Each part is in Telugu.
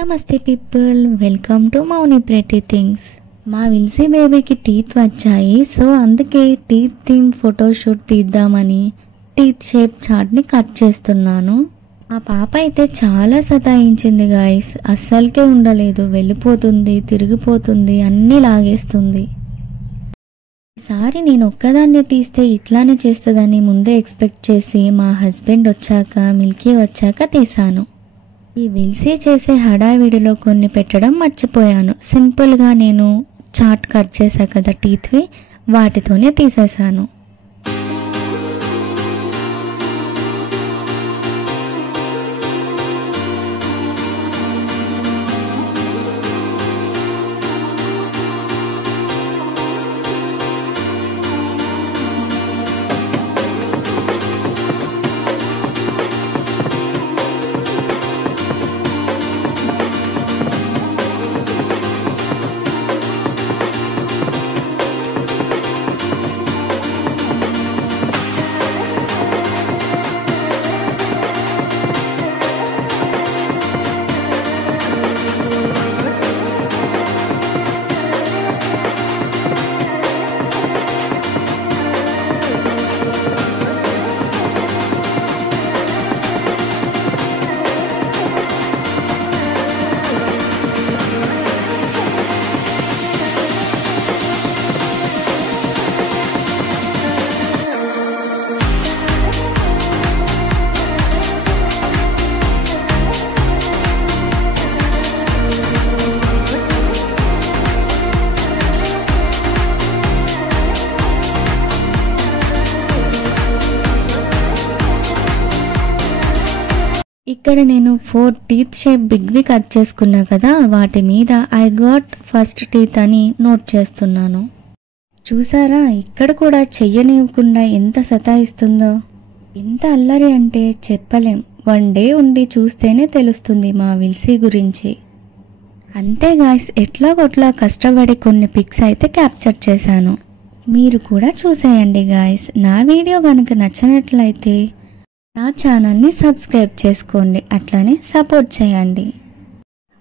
నమస్తే people, welcome to Mouni pretty things. మా విల్సీ బేబీకి టీత్ వచ్చాయి, సో అందుకే టీత్ థీమ్ ఫోటోషూట్ తీద్దామని టీత్ షేప్ చార్ట్ని కట్ చేస్తున్నాను. మా పాప అయితే చాలా సతాయించింది గాయస్, అస్సలకే ఉండలేదు. వెళ్ళిపోతుంది, తిరిగిపోతుంది, అన్నీ లాగేస్తుంది. ఈసారి నేను ఒక్కదాన్నే తీస్తే ఇట్లానే చేస్తుందని ముందే ఎక్స్పెక్ట్ చేసి మా హస్బెండ్ వచ్చాక, మిల్కీ వచ్చాక తీసాను. ఈ విల్సీ చేసే హడావిడిలో కొన్ని పెట్టడం మర్చిపోయాను. సింపుల్గా నేను చార్ట్ కట్ చేశా కదా టీత్వి, వాటితోనే తీసేశాను. ఇక్కడ నేను 4 టీత్ షేప్ బిగ్వి కట్ చేసుకున్నా కదా, వాటి మీద ఐ గాట్ ఫస్ట్ టీత్ అని నోట్ చేస్తున్నాను. చూసారా, ఇక్కడ కూడా చెయ్యనివ్వకుండా ఎంత సతాయిస్తుందో. ఎంత అల్లరి అంటే చెప్పలేం. 1 డే ఉండి చూస్తేనే తెలుస్తుంది మా విల్సీ గురించి. అంతే గాయ్స్, ఎట్లాగొట్లా కష్టపడి కొన్ని పిక్స్ అయితే క్యాప్చర్ చేశాను. మీరు కూడా చూసేయండి గాయ్స్. నా వీడియో కనుక నచ్చినట్లయితే నా ఛానల్ని సబ్స్క్రైబ్ చేసుకోండి, అట్లానే సపోర్ట్ చేయండి.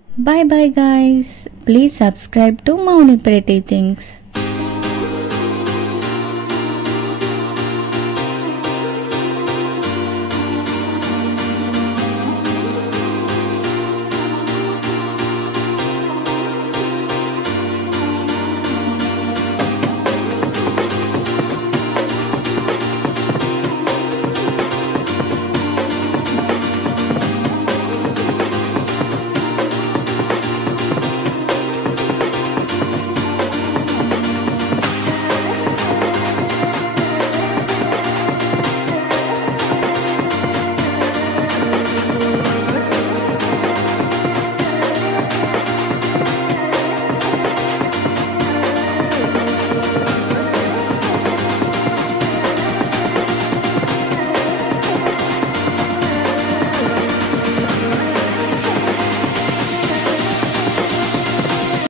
Bye bye guys, please subscribe to Mouni pretty things.